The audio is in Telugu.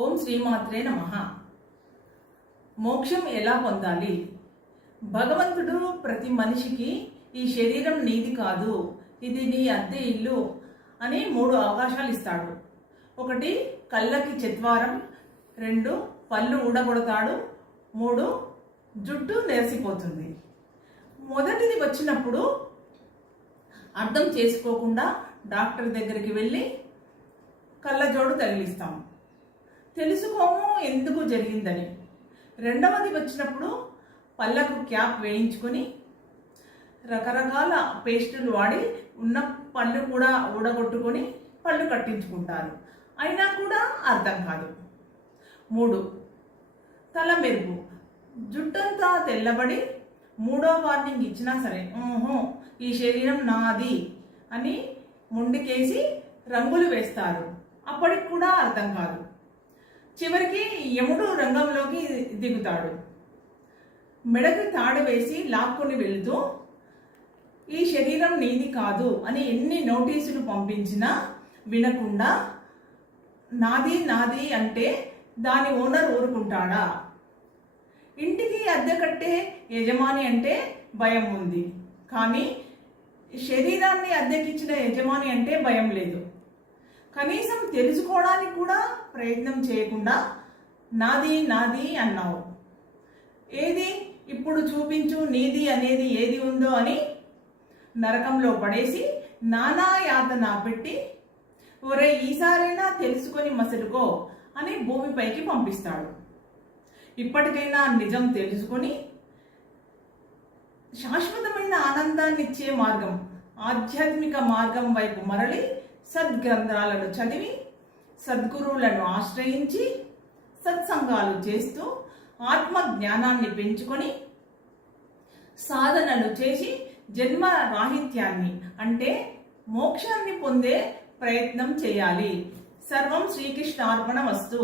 ఓం శ్రీమాత్రే నమః. మోక్షం ఎలా పొందాలి? భగవంతుడు ప్రతి మనిషికి ఈ శరీరం నీది కాదు, ఇది నీ అద్దె ఇల్లు అని 3 అవకాశాలు ఇస్తాడు. 1 కళ్ళకి చత్వారం, 2 పళ్ళు ఊడగొడతాడు, 3 జుట్టు నెరసిపోతుంది. మొదటిది వచ్చినప్పుడు అర్థం చేసుకోకుండా డాక్టర్ దగ్గరికి వెళ్ళి కళ్ళజోడు తగిలిస్తాము, తెలుసుకోము ఎందుకు జరిగిందని. రెండవది వచ్చినప్పుడు పళ్ళకు క్యాప్ వేయించుకొని రకరకాల పేస్టులు వాడి ఉన్న పళ్ళు కూడా ఊడగొట్టుకొని పళ్ళు కట్టించుకుంటారు, అయినా కూడా అర్థం కాదు. 3 తల మెరుగు, జుట్టంతా తెల్లబడి 3వ వార్నింగ్ ఇచ్చినా సరే ఈ శరీరం నాది అని ముందుకేసి రంగులు వేస్తారు, అప్పటికి కూడా అర్థం కాదు. చివరికి యముడు రంగంలోకి దిగుతాడు, మెడకు తాడు వేసి లాక్కొని వెళుతూ ఈ శరీరం నీది కాదు అని ఎన్ని నోటీసులు పంపించినా వినకుండా నాది నాది అంటే దాని ఓనర్ ఊరుకుంటాడా? ఇంటికి అద్దె కట్టే యజమాని అంటే భయం ఉంది, కానీ శరీరాన్ని అద్దెకిచ్చిన యజమాని అంటే భయం లేదు. కనీసం తెలుసుకోవడానికి కూడా ప్రయత్నం చేయకుండా నాది నాది అన్నావు. ఏది ఇప్పుడు చూపించు నీది అనేది ఏది ఉందో అని నరకంలో పడేసి నానా యాతన పెట్టి ఒరే ఈసారైనా తెలుసుకొని మసలుకో అని భూమిపైకి పంపిస్తాడు. ఇప్పటికైనా నిజం తెలుసుకొని శాశ్వతమైన ఆనందాన్ని ఇచ్చే మార్గం, ఆధ్యాత్మిక మార్గం వైపు మరలి సద్గ్రంథాలను చదివి సద్గురువులను ఆశ్రయించి సత్సంగాలు చేస్తూ ఆత్మ జ్ఞానాన్ని పెంచుకొని సాధనలు చేసి జన్మ రాహిత్యాన్ని అంటే మోక్షాన్ని పొందే ప్రయత్నం చేయాలి. సర్వం శ్రీకృష్ణార్పణమస్తు.